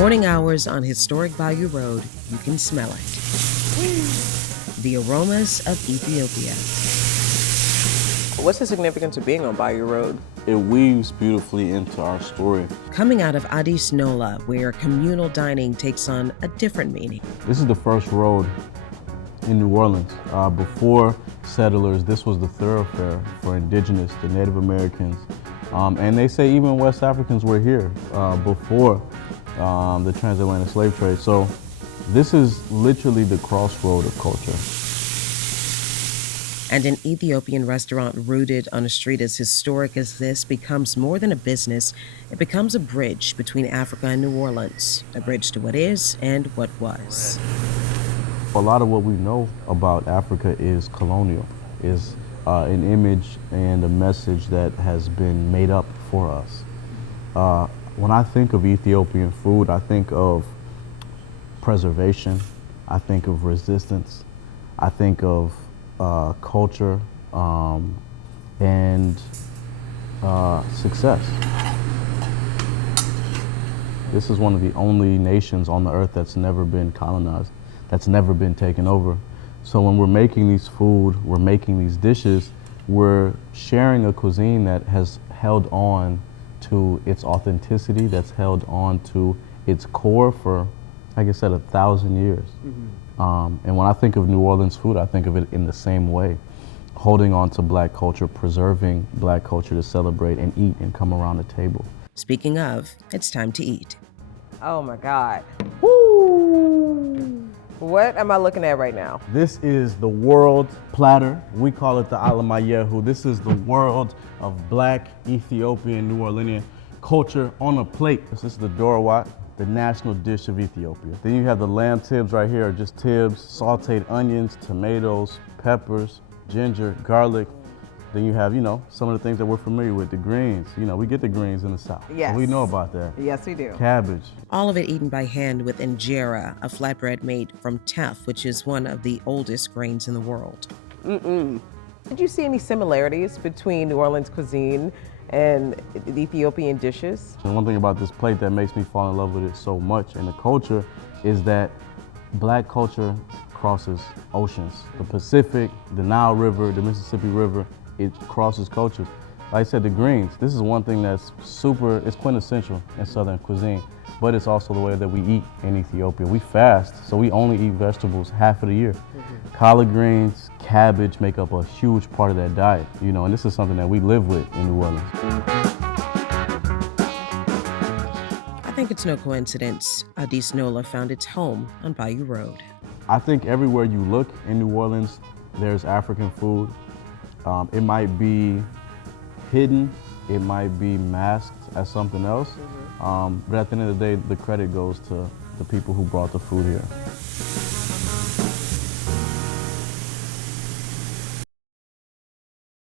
Morning hours on historic Bayou Road, you can smell it. The aromas of Ethiopia. What's the significance of being on Bayou Road? It weaves beautifully into our story. Coming out of Addis, where communal dining takes on a different meaning. This is the first road in New Orleans. Before settlers, this was the thoroughfare for indigenous, the Native Americans. And they say even West Africans were here before the transatlantic slave trade. So this is literally the crossroad of culture. And an Ethiopian restaurant rooted on a street as historic as this becomes more than a business. It becomes a bridge between Africa and New Orleans, a bridge to what is and what was. A lot of what we know about Africa is colonial, is an image and a message that has been made up for us. When I think of Ethiopian food, I think of preservation, I think of resistance, I think of culture and success. This is one of the only nations on the earth that's never been colonized, that's never been taken over. So when we're making these food, we're making these dishes, we're sharing a cuisine that has held on to its authenticity, that's held on to its core for, like I said, 1,000 years. And when I think of New Orleans food, I think of it in the same way, holding on to Black culture, preserving Black culture to celebrate and eat and come around the table. Speaking of, it's time to eat. Oh my God. Woo! What am I looking at right now? This is the world platter. We call it the Alamayehu. This is the world of Black Ethiopian New Orleanian culture on a plate. This is the dorowat, the national dish of Ethiopia. Then you have the lamb tibs right here, just tibs, sauteed onions, tomatoes, peppers, ginger, garlic. Then you have, some of the things that we're familiar with, the greens. We get the greens in the South. Yes. So we know about that. Yes, we do. Cabbage. All of it eaten by hand with injera, a flatbread made from teff, which is one of the oldest grains in the world. Did you see any similarities between New Orleans cuisine and the Ethiopian dishes? And one thing about this plate that makes me fall in love with it so much and the culture is that Black culture crosses oceans. The Pacific, the Nile River, the Mississippi River, it crosses cultures. Like I said, the greens, this is one thing that's it's quintessential in Southern cuisine, but it's also the way that we eat in Ethiopia. We fast, so we only eat vegetables half of the year. Collard greens, cabbage make up a huge part of that diet, and this is something that we live with in New Orleans. I think it's no coincidence Addis Nola found its home on Bayou Road. I think everywhere you look in New Orleans, there's African food. It might be hidden, it might be masked as something else, but at the end of the day, the credit goes to the people who brought the food here.